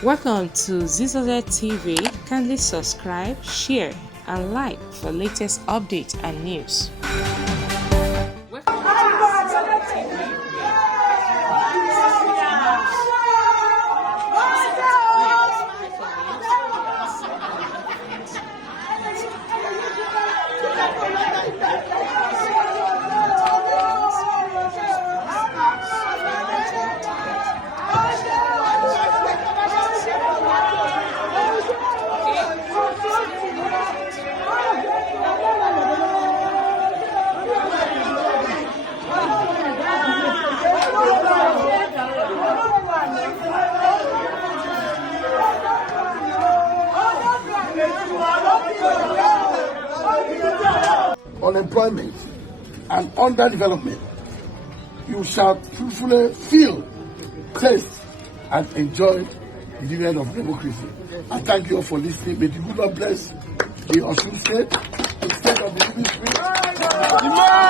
Welcome to Zisodel TV. Kindly subscribe, share, and like for latest updates and news. Unemployment and underdevelopment, you shall truthfully feel, taste, and enjoy the dividend of democracy. I thank you all for listening. May the good Lord bless the Osun State, the state of the living spirit.